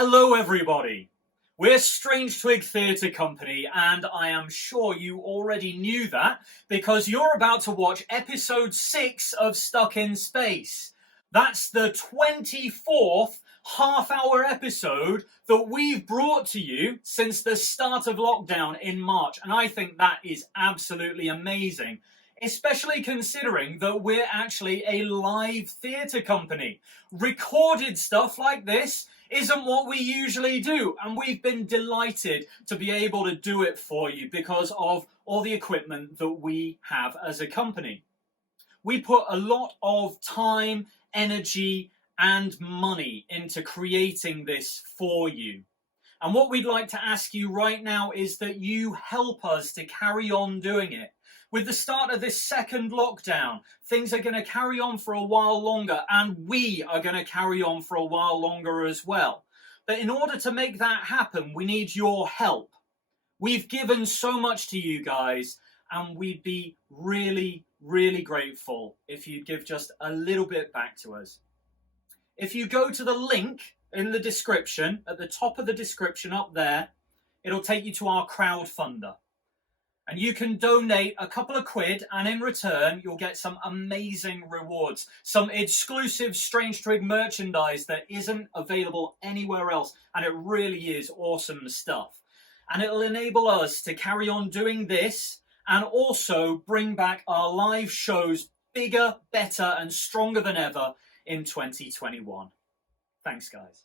Hello everybody! We're Strange-Twig Theatre Company, and I am sure you already knew that because you're about to watch episode 6 of Stuck in Space. That's the 24th half-hour episode that we've brought to you since the start of lockdown in March, and I think that is absolutely amazing, especially considering that we're actually a live theatre company. Recorded stuff like this isn't what we usually do, and we've been delighted to be able to do it for you because of all the equipment that we have as a company. We put a lot of time, energy and money into creating this for you. And what we'd like to ask you right now is that you help us to carry on doing it. With the start of this second lockdown, things are going to carry on for a while longer, and we are going to carry on for a while longer as well. But in order to make that happen, we need your help. We've given so much to you guys, and we'd be really, really grateful if you'd give just a little bit back to us. If you go to the link in the description, at the top of the description up there, it'll take you to our crowdfunder. And you can donate a couple of quid, and in return, you'll get some amazing rewards. Some exclusive Strange-Twig merchandise that isn't available anywhere else. And it really is awesome stuff. And it'll enable us to carry on doing this and also bring back our live shows bigger, better, and stronger than ever in 2021. Thanks, guys.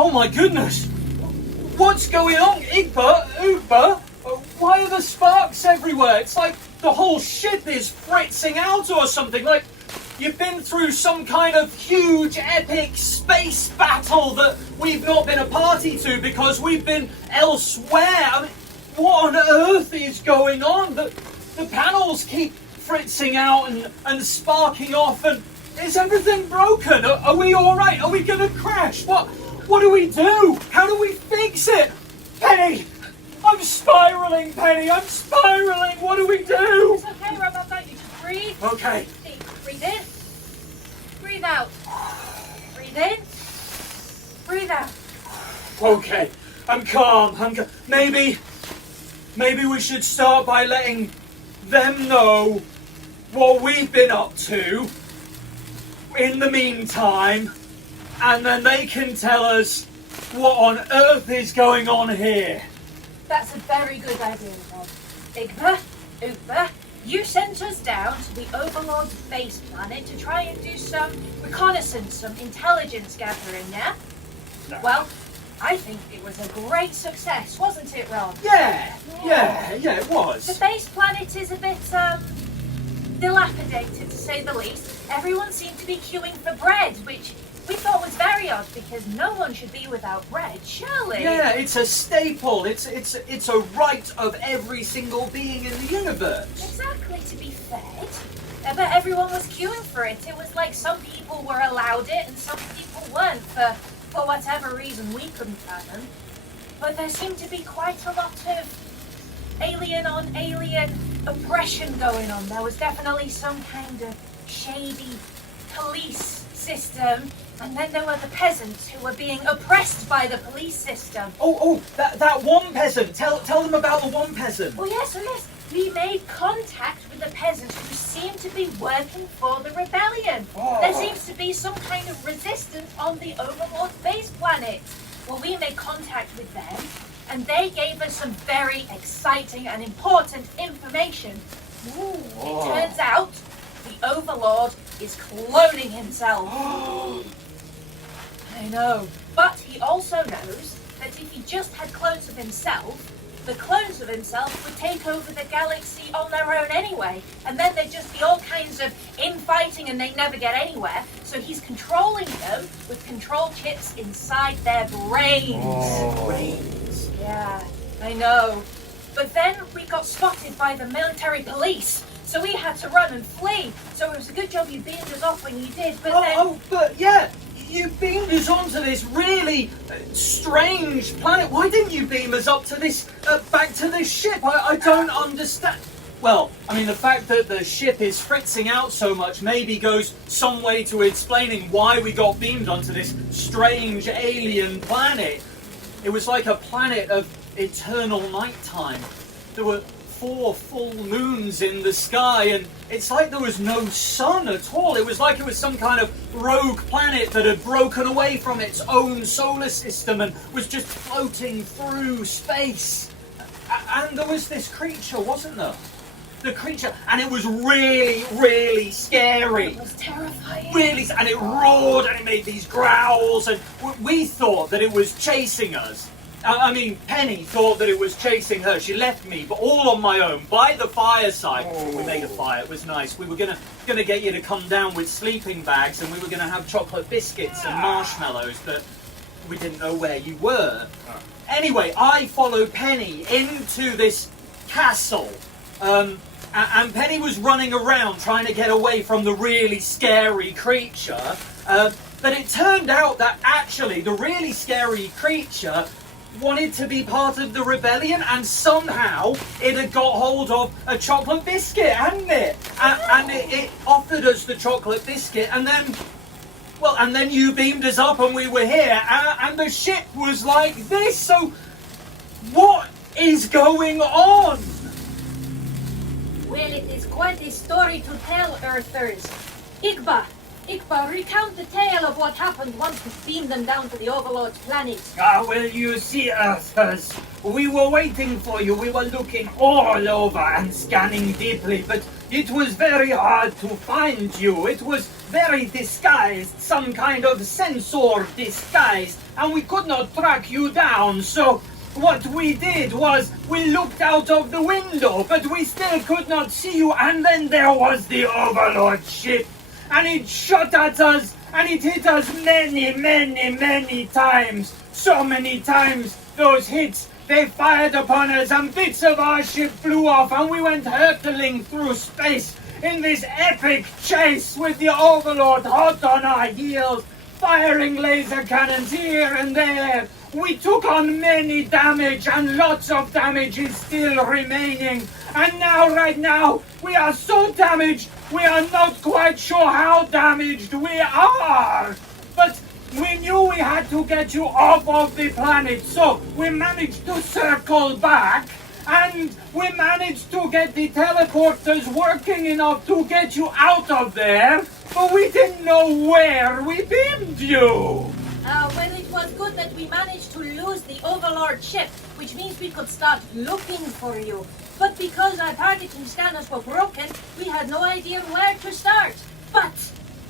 Oh my goodness! What's going on? Igba? Why are the sparks everywhere? It's like the whole ship is fritzing out or something. Like you've been through some kind of huge epic space battle that we've not been a party to because we've been elsewhere. I mean, what on earth is going on? The panels keep fritzing out and sparking off, and is everything broken? Are we alright? Are we gonna crash? What do we do? How do we fix it? Penny! I'm spiraling, Penny! I'm spiraling! What do we do? It's okay, Robert. You just breathe. Okay. Deep. Breathe in. Breathe out. Breathe in. Breathe out. Okay. I'm calm. Maybe we should start by letting them know what we've been up to in the meantime. And then they can tell us what on earth is going on here. That's a very good idea, Rob. Igba, you sent us down to the Overlord's base planet to try and do some reconnaissance, some intelligence gathering, yeah? No. Well, I think it was a great success, wasn't it, Rob? Yeah, it was. The base planet is a bit, dilapidated, to say the least. Everyone seemed to be queuing for bread, which we thought was very odd because no one should be without bread, surely. Yeah, it's a staple. It's a right of every single being in the universe. Exactly, to be fed. But everyone was queuing for it. It was like some people were allowed it and some people weren't for whatever reason we couldn't fathom. But there seemed to be quite a lot of alien on alien oppression going on. There was definitely some kind of shady police system, and then there were the peasants who were being oppressed by the police system. That one peasant. Tell them about the one peasant. Oh yes. We made contact with the peasants who seemed to be working for the rebellion. Oh. There seems to be some kind of resistance on the Overlord's base planet. Well, we made contact with them, and they gave us some very exciting and important information. It turns out the Overlord is cloning himself. I know. But he also knows that if he just had clones of himself, the clones of himself would take over the galaxy on their own anyway, and then there'd just be all kinds of infighting and they'd never get anywhere. So he's controlling them with control chips inside their brains. Oh. Brains. Yeah, I know. But then we got spotted by the military police, so we had to run and flee. So it was a good job you beamed us off when you did, But yeah, you beamed us onto this really strange planet. Why didn't you beam us up to this, back to this ship? I don't understand. Well, I mean, the fact that the ship is fritzing out so much maybe goes some way to explaining why we got beamed onto this strange alien planet. It was like a planet of eternal nighttime. There were 4 full moons in the sky, and it's like there was no sun at all. It was like it was some kind of rogue planet that had broken away from its own solar system and was just floating through space. And there was this creature, wasn't there? The creature, and it was really, really scary. It was terrifying. Really, and it roared and it made these growls, and we thought that it was chasing us. I mean, Penny thought that it was chasing her. She left me, but all on my own, by the fireside. Oh. We made a fire. It was nice. We were gonna get you to come down with sleeping bags, and we were gonna have chocolate biscuits and marshmallows, but we didn't know where you were. Anyway, I followed Penny into this castle, and Penny was running around trying to get away from the really scary creature. But it turned out that actually the really scary creature wanted to be part of the rebellion, and somehow it had got hold of a chocolate biscuit, hadn't it? And it offered us the chocolate biscuit, and then you beamed us up and we were here, and the ship was like this. So what is going on? Well, it is quite a story to tell, Earthers. Igba, recount the tale of what happened once we beamed them down to the Overlord's planet. Well, you see, Earthers, we were waiting for you. We were looking all over and scanning deeply, but it was very hard to find you. It was very disguised, some kind of sensor disguised, and we could not track you down. So what we did was we looked out of the window, but we still could not see you, and then there was the Overlord ship. And it shot at us, and it hit us many, many, many times. So many times, those hits, they fired upon us, and bits of our ship flew off, and we went hurtling through space in this epic chase with the Overlord hot on our heels, firing laser cannons here and there. We took on many damage, and lots of damage is still remaining. And now, right now, we are so damaged, we are not quite sure how damaged we are. But we knew we had to get you off of the planet, so we managed to circle back, and we managed to get the teleporters working enough to get you out of there, but we didn't know where we beamed you. Well, it was good that we managed to lose the Overlord ship, which means we could start looking for you. But because our targeting scanners were broken, we had no idea where to start. But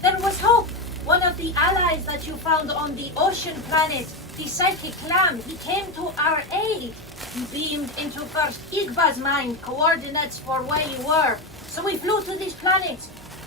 there was hope. One of the allies that you found on the ocean planet, the Psychic Lamb, he came to our aid. He beamed into first Igba's mind coordinates for where you were. So we flew to this planet.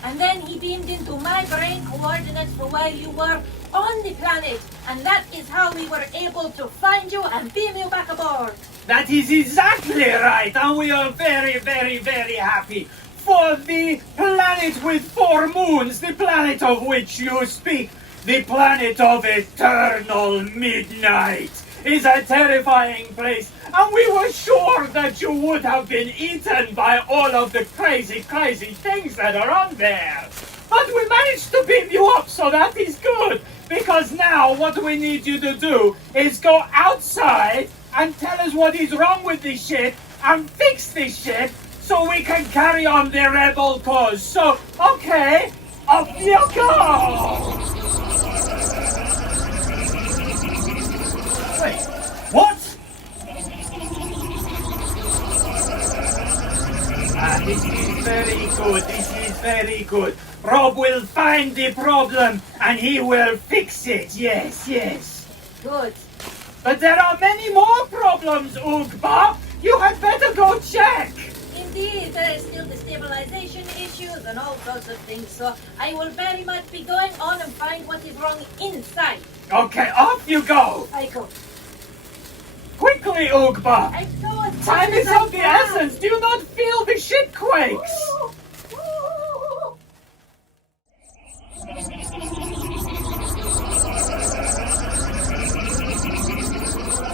And then he beamed into my brain coordinates for where you were on the planet. And that is how we were able to find you and beam you back aboard. That is exactly right, and we are very, very, very happy. For the planet with 4 moons, the planet of which you speak, the planet of eternal midnight, is a terrifying place, and we were sure that you would have been eaten by all of the crazy, crazy things that are on there. But we managed to beam you up, so that is good, because now what we need you to do is go outside and tell us what is wrong with the ship and fix the ship so we can carry on the rebel cause. So, okay, off you go! Wait, what? This is very good, this is very good. Rob will find the problem and he will fix it, yes, yes. Good. But there are many more problems, Ugba. You had better go check! Indeed, there is still the stabilization issues and all sorts of things, so I will very much be going on and find what is wrong inside. Okay, off you go! I go. Quickly, Ugba! I go as Time fast is as I of the can. essence! Do you not feel the ship quakes?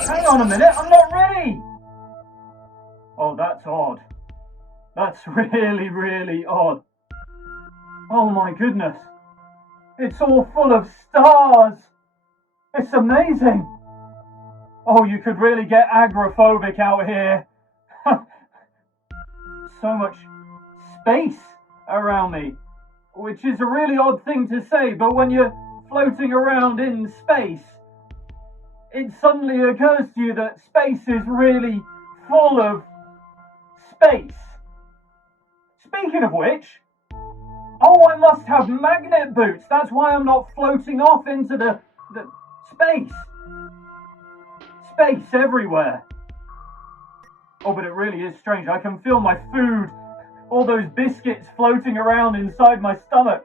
Hang on a minute, I'm not ready! Oh, that's odd. That's really, really odd. Oh my goodness. It's all full of stars. It's amazing. Oh, you could really get agoraphobic out here. So much space around me, which is a really odd thing to say, but when you're floating around in space, it suddenly occurs to you that space is really full of space. Speaking of which, oh, I must have magnet boots. That's why I'm not floating off into the space. Space everywhere. Oh, but it really is strange. I can feel my food, all those biscuits floating around inside my stomach.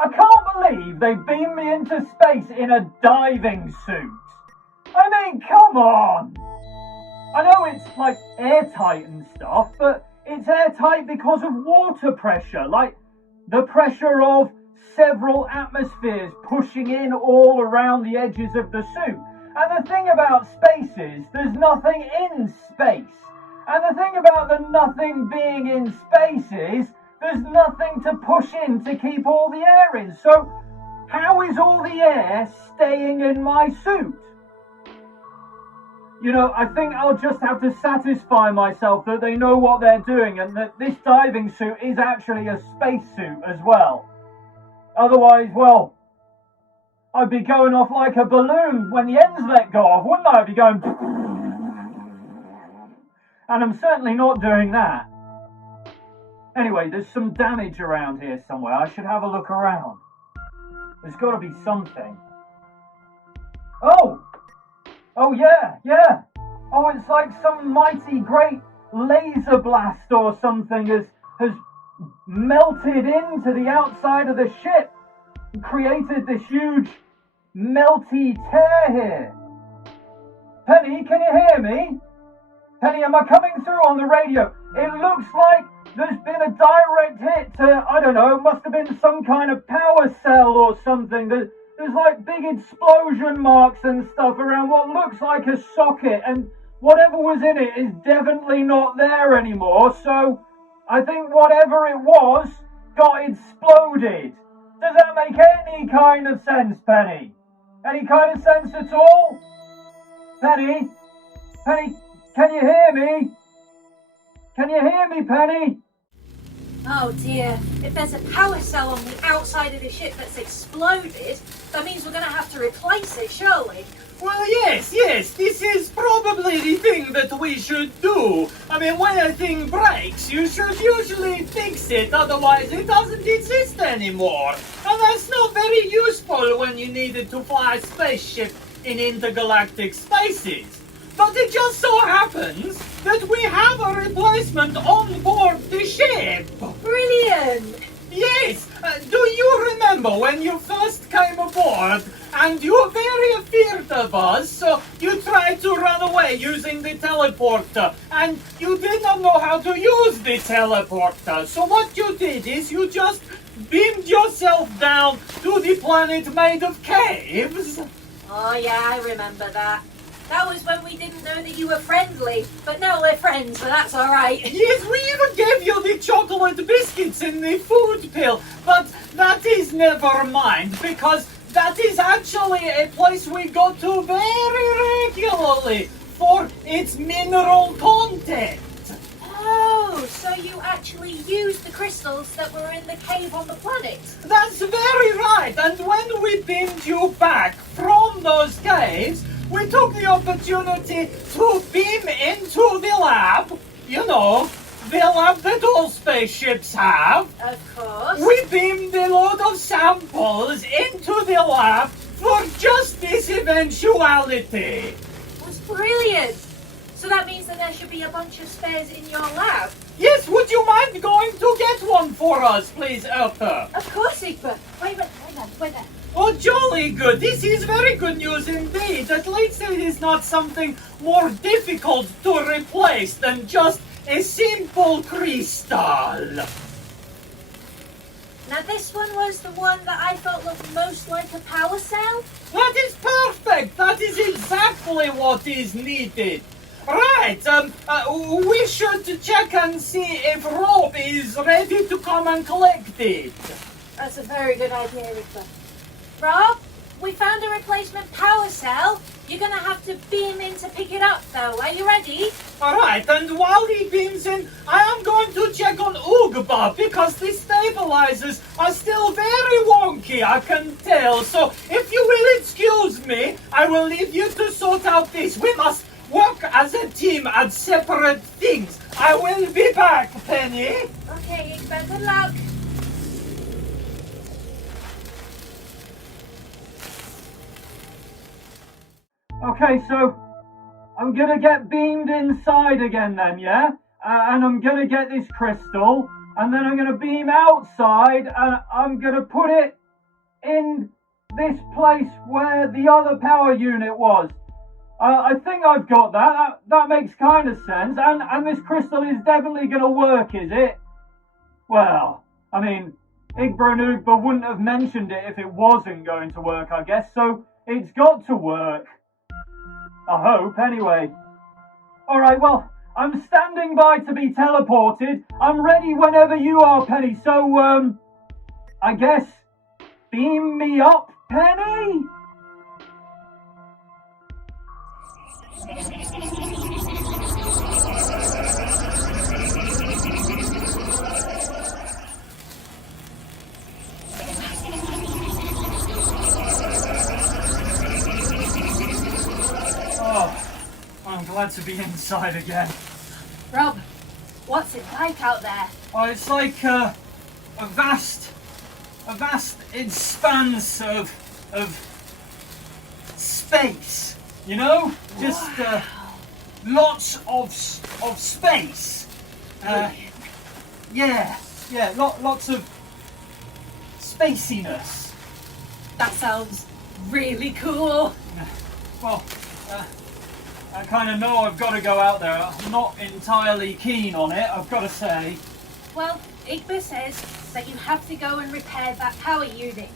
I can't believe they beamed me into space in a diving suit. I mean, come on. I know it's like airtight and stuff, but it's airtight because of water pressure, like the pressure of several atmospheres pushing in all around the edges of the suit. And the thing about space is, there's nothing in space. And the thing about the nothing being in space is, there's nothing to push in to keep all the air in. So, how is all the air staying in my suit? You know, I think I'll just have to satisfy myself that they know what they're doing and that this diving suit is actually a spacesuit as well. Otherwise, well, I'd be going off like a balloon when the ends let go off, wouldn't I? I'd be going... And I'm certainly not doing that. Anyway, there's some damage around here somewhere. I should have a look around. There's got to be something. Oh! Oh, yeah. Oh, it's like some mighty great laser blast or something has melted into the outside of the ship and created this huge melty tear here. Penny, can you hear me? Penny, am I coming through on the radio? It looks like there's been a direct hit to, I don't know, it must have been some kind of power cell or something. There's like big explosion marks and stuff around what looks like a socket, and whatever was in it is definitely not there anymore, so I think whatever it was got exploded. Does that make any kind of sense, Penny? Any kind of sense at all? Penny? Penny, can you hear me? Can you hear me, Penny? Oh dear, if there's a power cell on the outside of the ship that's exploded, that means we're going to have to replace it, surely. Well, yes, this is probably the thing that we should do. I mean, when a thing breaks, you should usually fix it, otherwise it doesn't exist anymore. And that's not very useful when you needed to fly a spaceship in intergalactic spaces. But it just so happens that we have a replacement on board the ship. Brilliant! Yes, do you remember when you first came aboard and you were very afraid of us, so you tried to run away using the teleporter and you did not know how to use the teleporter. So what you did is you just beamed yourself down to the planet made of caves. Oh yeah, I remember that. That was when we didn't know that you were friendly, but now we're friends, so that's alright. Yes, we even gave you the chocolate biscuits in the food pill, but that is never mind, because that is actually a place we go to very regularly for its mineral content. Oh, so you actually used the crystals that were in the cave on the planet? That's very right, and when we beamed you back from those caves, we took the opportunity to beam into the lab, you know, the lab that all spaceships have. Of course. We beamed a load of samples into the lab for just this eventuality. It was brilliant. So that means that there should be a bunch of spares in your lab. Yes, would you mind going to get one for us, please, Arthur? Of course, Egbert. Wait there. Oh, jolly good. This is very good news indeed. At least it is not something more difficult to replace than just a simple crystal. Now this one was the one that I thought looked most like a power cell. That is perfect. That is exactly what is needed. Right, we should check and see if Rob is ready to come and collect it. That's a very good idea, Egbert. Rob, we found a replacement power cell. You're going to have to beam in to pick it up, though. Are you ready? All right, and while he beams in, I am going to check on Ugba because the stabilizers are still very wonky, I can tell. So if you will excuse me, I will leave you to sort out this. We must work as a team at separate things. I will be back, Penny. Okay, Egbert, good luck. Okay, so I'm gonna get beamed inside again then, yeah? And I'm gonna get this crystal, and then I'm gonna beam outside, and I'm gonna put it in this place where the other power unit was. I think I've got that. That makes kind of sense. And this crystal is definitely gonna work, is it? Well, I mean, Igba and Ugba wouldn't have mentioned it if it wasn't going to work, I guess, so it's got to work. I hope, anyway. Alright, well, I'm standing by to be teleported. I'm ready whenever you are, Penny, so, I guess, beam me up, Penny? I'm glad to be inside again. Rob, what's it like out there? Oh, it's like a vast expanse of space. You know, just lots of space. Lots of spaciness. That sounds really cool. Well, I kind of know I've got to go out there. I'm not entirely keen on it, I've got to say. Well, Igba says that you have to go and repair that power unit.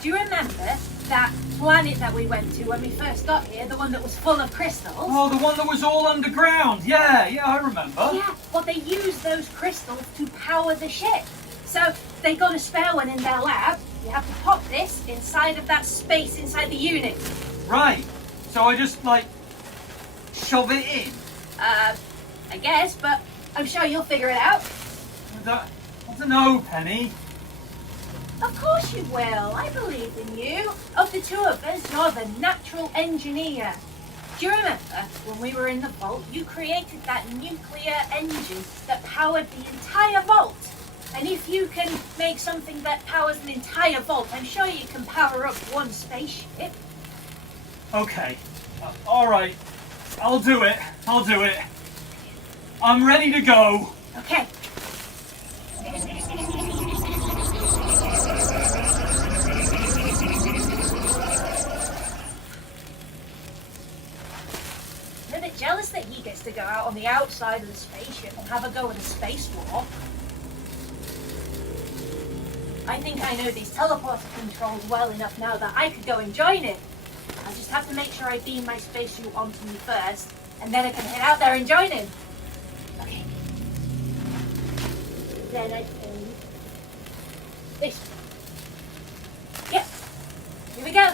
Do you remember that planet that we went to when we first got here, the one that was full of crystals? Oh, the one that was all underground. Yeah, I remember. Yeah, well, they used those crystals to power the ship. So they got a spare one in their lab. You have to pop this inside of that space inside the unit. Right. So I just, shove it in? I guess, but I'm sure you'll figure it out. I don't know, Penny. Of course you will. I believe in you. Of the two of us, you're the natural engineer. Do you remember when we were in the vault, you created that nuclear engine that powered the entire vault? And if you can make something that powers an entire vault, I'm sure you can power up one spaceship. Okay. All right. I'll do it. I'm ready to go. Okay. I'm a bit jealous that he gets to go out on the outside of the spaceship and have a go at a spacewalk. I think I know these teleporter controls well enough now that I could go and join it. I just have to make sure I beam my spacesuit onto me first, and then I can head out there and join him. Okay. Then I can... this way. Yep. Here we go.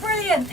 Brilliant.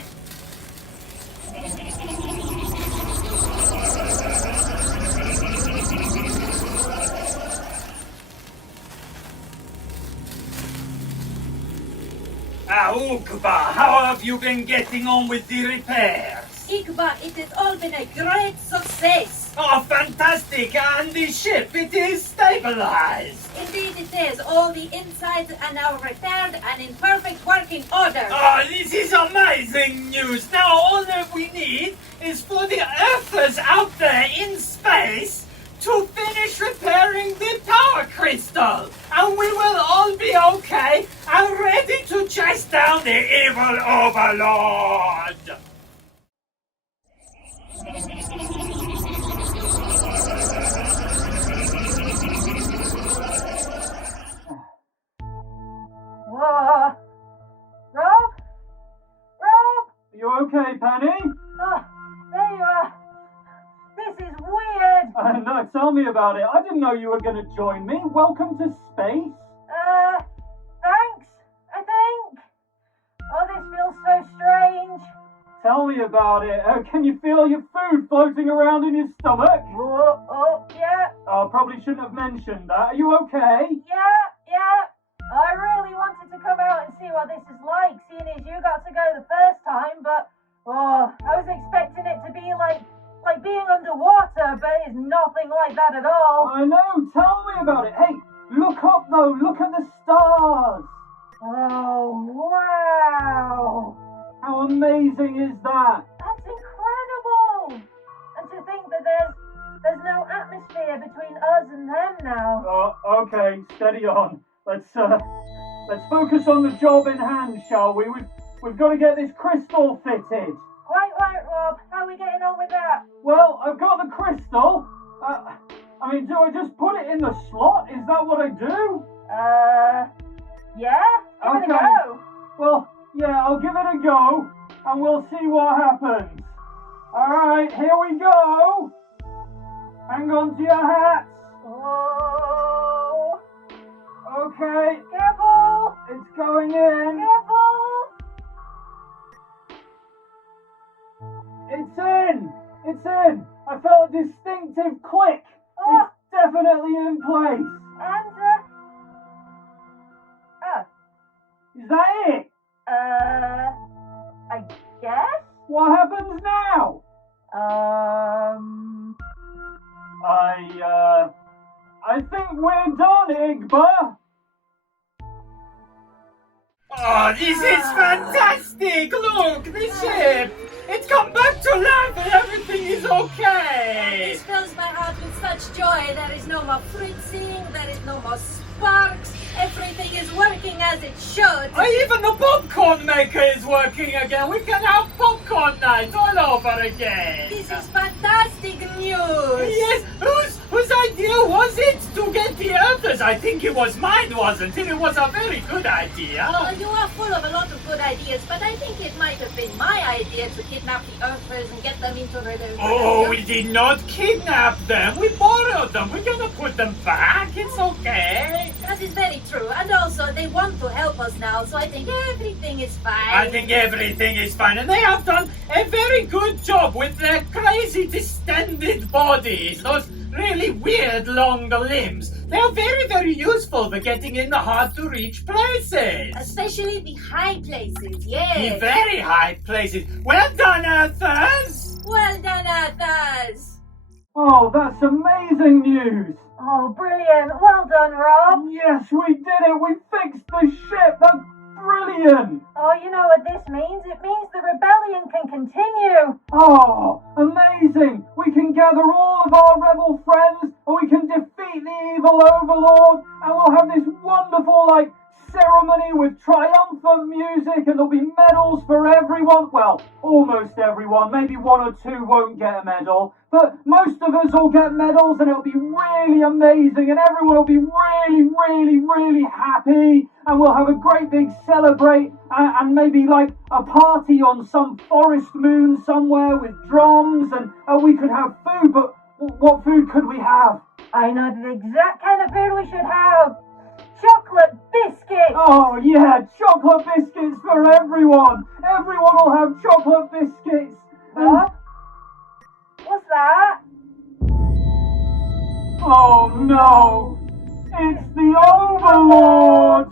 Ugba, how have you been getting on with the repairs? Igba, it has all been a great success. Oh, fantastic! And the ship, it is stabilized! Indeed it is. All the insides are now repaired and in perfect working order. Oh, this is amazing news! Now all that we need is for the Earthers out there in space to finish repairing the power crystal! And we will all be okay and ready to chase down the evil overlord! Whoa. Rob? Rob? Are you okay, Penny? Oh, there you are. This is weird. No, tell me about it. I didn't know you were going to join me. Welcome to space. Thanks, I think. Oh, this feels so strange. Tell me about it. Can you feel your food floating around in your stomach? Oh, yeah. I probably shouldn't have mentioned that. Are you okay? Yeah. I really wanted to come out and see what this is like, seeing as you got to go the first time, but I was expecting it to be like being underwater, but it's nothing like that at all. I know. Tell me about it. Hey, look up though. Look at the stars. Oh, wow. How amazing is that? That's incredible. And to think that there's no atmosphere between us and them now. Okay, steady on. Let's focus on the job in hand, shall we? We've got to get this crystal fitted. Quite right, Rob. How are we getting on with that? Well, I've got the crystal. Do I just put it in the slot? Is that what I do? Yeah? Give it a go. Well, yeah, I'll give it a go, and we'll see what happens. Alright, here we go. Hang on to your hats. Whoa. Okay. Careful. It's going in. Careful. It's in. I felt a distinctive click. Oh. It's definitely in place. And, Is that it? I guess? What happens now? I think we're done, Igba. Oh, this is fantastic! Look, the ship! It's come back to life and everything is okay! This fills my heart with such joy. There is no more fritzing, there is no more sparks. Everything is working as it should. Even the popcorn maker is working again. We can have popcorn night all over again. This is fantastic news. Yes, whose idea was it to get the Earthers? I think it was mine, wasn't it? It was a very good idea. Well, you are full of a lot of good ideas, but I think it might have been my idea to kidnap the Earthers and get them into rebellion. Oh, we did not kidnap them. We borrowed them. We're gonna put them back. It's okay. That is very true. And also, they want to help us now, so I think everything is fine. I think everything is fine, and they have done a very good job with their crazy distended bodies, those really weird long limbs. They are very, very useful for getting in the hard-to-reach places. Especially the high places, The yes. very high places. Well done, Earthers! Well done, Arthurs. Oh, that's amazing news. Oh, brilliant. Well done, Rob. Yes, we did it. We fixed the ship. That's brilliant. Oh, you know what this means? It means the rebellion can continue. Oh, amazing. We can gather all of our rebel friends and we can defeat the evil overlord and we'll have this wonderful, ceremony with triumphant music and there'll be medals for everyone. Well, almost everyone. Maybe one or two won't get a medal. But most of us will get medals and it'll be really amazing and everyone will be really, really, really happy and we'll have a great big celebrate and maybe a party on some forest moon somewhere with drums and we could have food, but what food could we have? I know the exact kind of food we should have. Chocolate biscuits. Oh yeah, chocolate biscuits for everyone. Everyone will have chocolate biscuits. What? What's that? Oh no, it's the Overlord!